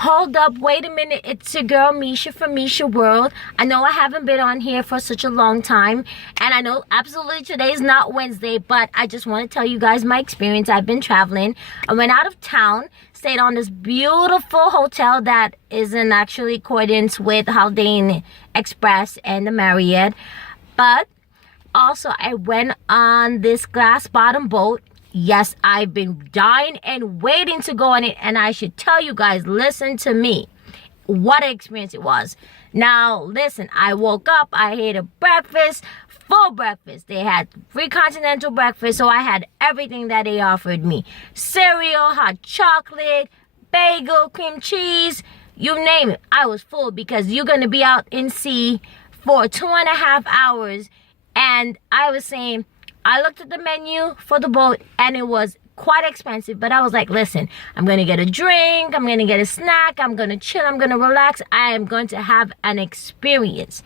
Hold up, wait a minute. It's your girl Misha from Misha World. I know I haven't been on here for such a long time, and I know absolutely today is not Wednesday, but I just want to tell you guys my experience. I've been traveling. I went out of town, stayed on this beautiful hotel that is in actually accordance with Holiday Inn Express and the Marriott, but also I went on this glass bottom boat. Yes, I've been dying and waiting to go on it, and I should tell you guys, listen to me, what an experience it was. Now, listen, I woke up, I ate a breakfast, full breakfast. They had free continental breakfast, so I had everything that they offered me. Cereal, hot chocolate, bagel, cream cheese, you name it. I was full because you're going to be out in sea for 2.5 hours, and I was saying, I looked at the menu for the boat and it was quite expensive, but I was like, listen, I'm going to get a drink, I'm going to get a snack, I'm going to chill, I'm going to relax, I am going to have an experience.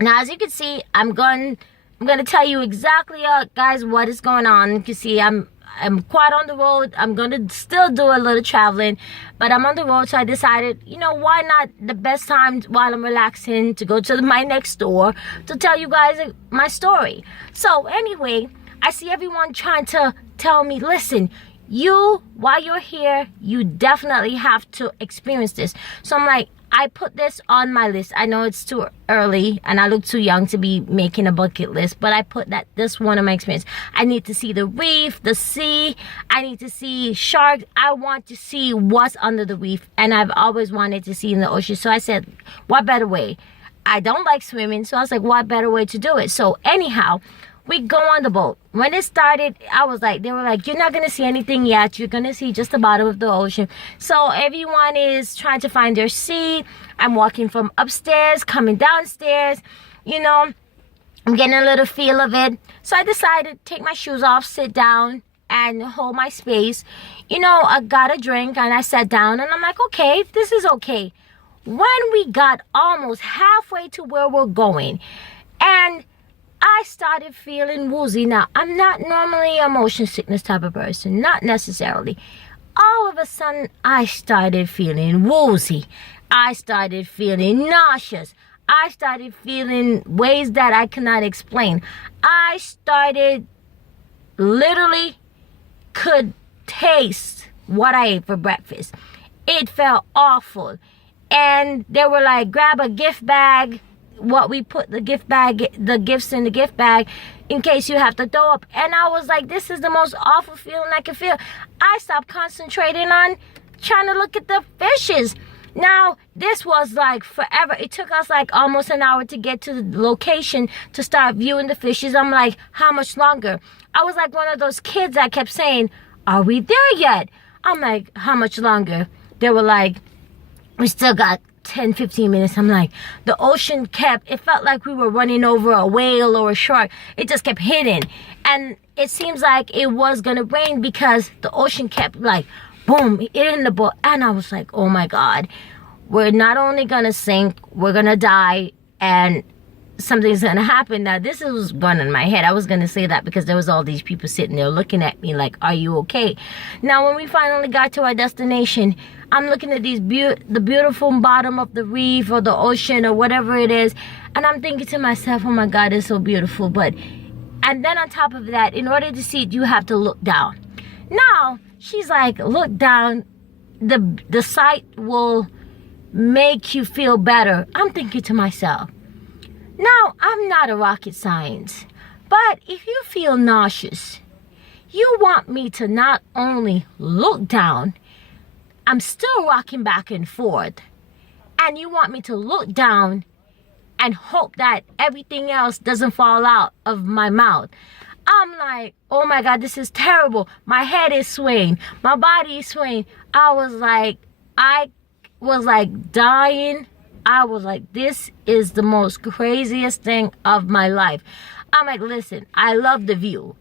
Now, as you can see, I'm going to tell you exactly, guys, what is going on. You can see I'm quite on the road. I'm going to still do a little traveling, but I'm on the road, so I decided, you know, why not the best time while I'm relaxing to go to my next door to tell you guys my story. So anyway, I see everyone trying to tell me, listen, while you're here, you definitely have to experience this. So I'm like, I put this on my list. I know it's too early and I look too young to be making a bucket list, but I put this one of my experience. I need to see the reef, the sea. I need to see sharks. I want to see what's under the reef, and I've always wanted to see in the ocean. So I said, what better way? I don't like swimming, so I was like, what better way to do it? So anyhow, we go on the boat. When it started, they were like, you're not going to see anything yet. You're going to see just the bottom of the ocean. So everyone is trying to find their seat. I'm walking from upstairs, coming downstairs. You know, I'm getting a little feel of it. So I decided to take my shoes off, sit down, and hold my space. You know, I got a drink, and I sat down, and I'm like, okay, this is okay. When we got almost halfway to where we're going, and I started feeling woozy. Now, I'm not normally a motion sickness type of person, not necessarily. All of a sudden, I started feeling woozy. I started feeling nauseous. I started feeling ways that I cannot explain. I started literally could taste what I ate for breakfast. It felt awful. And they were like, grab a gift bag. What we put the gifts in the gift bag in case you have to throw up. And I was like, this is the most awful feeling I could feel. I stopped concentrating on trying to look at the fishes. Now, this was like forever. It took us like almost an hour to get to the location to start viewing the fishes. I'm like, how much longer? I was like one of those kids that kept saying, are we there yet? I'm like, how much longer? They were like, we still got 10-15 minutes. I'm like, the ocean it felt like we were running over a whale or a shark. It just kept hitting, and it seems like it was gonna rain because the ocean kept like boom hitting the boat. And I was like, oh my god, we're not only gonna sink, we're gonna die, and something's gonna happen. Now, this was going in my head. I was gonna say that because there was all these people sitting there looking at me like, are you okay? Now, when we finally got to our destination, I'm looking at the beautiful bottom of the reef or the ocean or whatever it is, and I'm thinking to myself, oh my god, it's so beautiful. And then on top of that, in order to see it, you have to look down. Now, she's like, look down, the sight will make you feel better. I'm thinking to myself, now, I'm not a rocket science, but if you feel nauseous, you want me to not only look down, I'm still rocking back and forth, and you want me to look down and hope that everything else doesn't fall out of my mouth. I'm like, oh my god, this is terrible. My head is swaying, my body is swaying. I was like dying. I was like, this is the most craziest thing of my life. I'm like, listen, I love the view.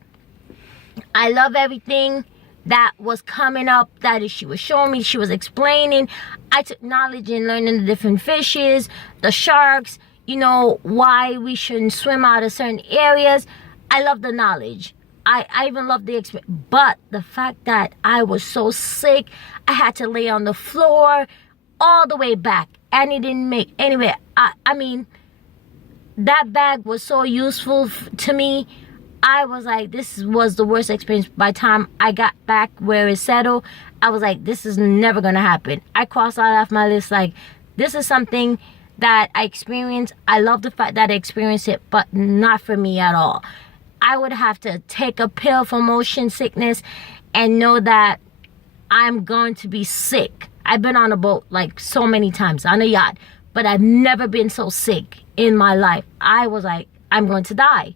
I love everything that was coming up, that she was showing me, she was explaining. I took knowledge in learning the different fishes, the sharks, you know, why we shouldn't swim out of certain areas. I love the knowledge. I even loved the experience. But the fact that I was so sick, I had to lay on the floor all the way back. And it didn't make... Anyway, I mean, that bag was so useful to me. I was like, this was the worst experience. By the time I got back where it settled, I was like, this is never going to happen. I crossed out off my list, like, this is something that I experienced. I love the fact that I experienced it, but not for me at all. I would have to take a pill for motion sickness and know that I'm going to be sick. I've been on a boat like so many times, on a yacht, but I've never been so sick in my life. I was like, I'm going to die.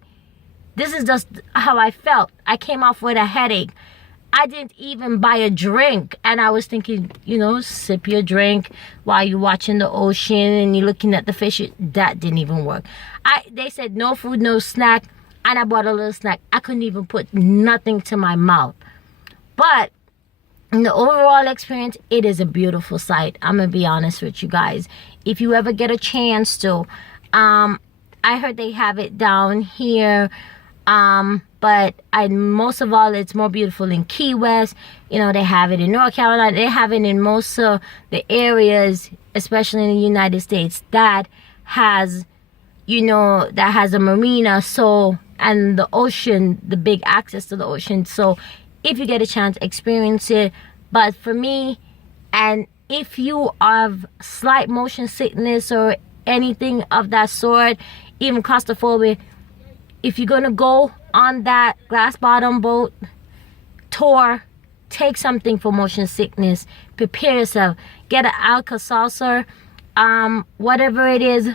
This is just how I felt. I came off with a headache. I didn't even buy a drink. And I was thinking, you know, sip your drink while you're watching the ocean and you're looking at the fish. That didn't even work. They said no food, no snack. And I bought a little snack. I couldn't even put nothing to my mouth. But in the overall experience, it is a beautiful sight. I'm going to be honest with you guys. If you ever get a chance to, I heard they have it down here. But most of all, it's more beautiful in Key West. You know, they have it in North Carolina. They have it in most of the areas, especially in the United States, that has, you know, that has a marina. So, and the ocean, the big access to the ocean. So if you get a chance, experience it. But for me, and if you have slight motion sickness or anything of that sort, even claustrophobia, if you're gonna go on that glass bottom boat tour, take something for motion sickness. Prepare yourself. Get an Alka-Seltzer, whatever it is,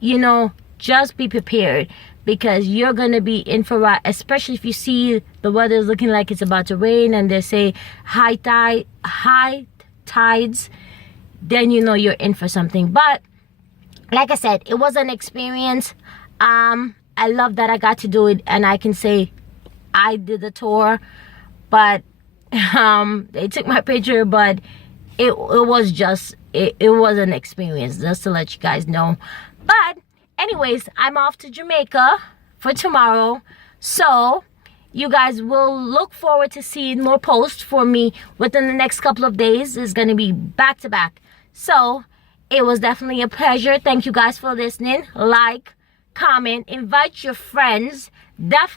you know, just be prepared, because you're gonna be in for a ride, especially if you see the weather is looking like it's about to rain and they say high tides, then you know you're in for something. But like I said, it was an experience. I love that I got to do it, and I can say I did the tour. But they took my picture, but it was just it was an experience, just to let you guys know. But anyways, I'm off to Jamaica for tomorrow, so you guys will look forward to seeing more posts for me within the next couple of days. It's going to be back to back. So it was definitely a pleasure. Thank you guys for listening. Like, comment, invite your friends. Definitely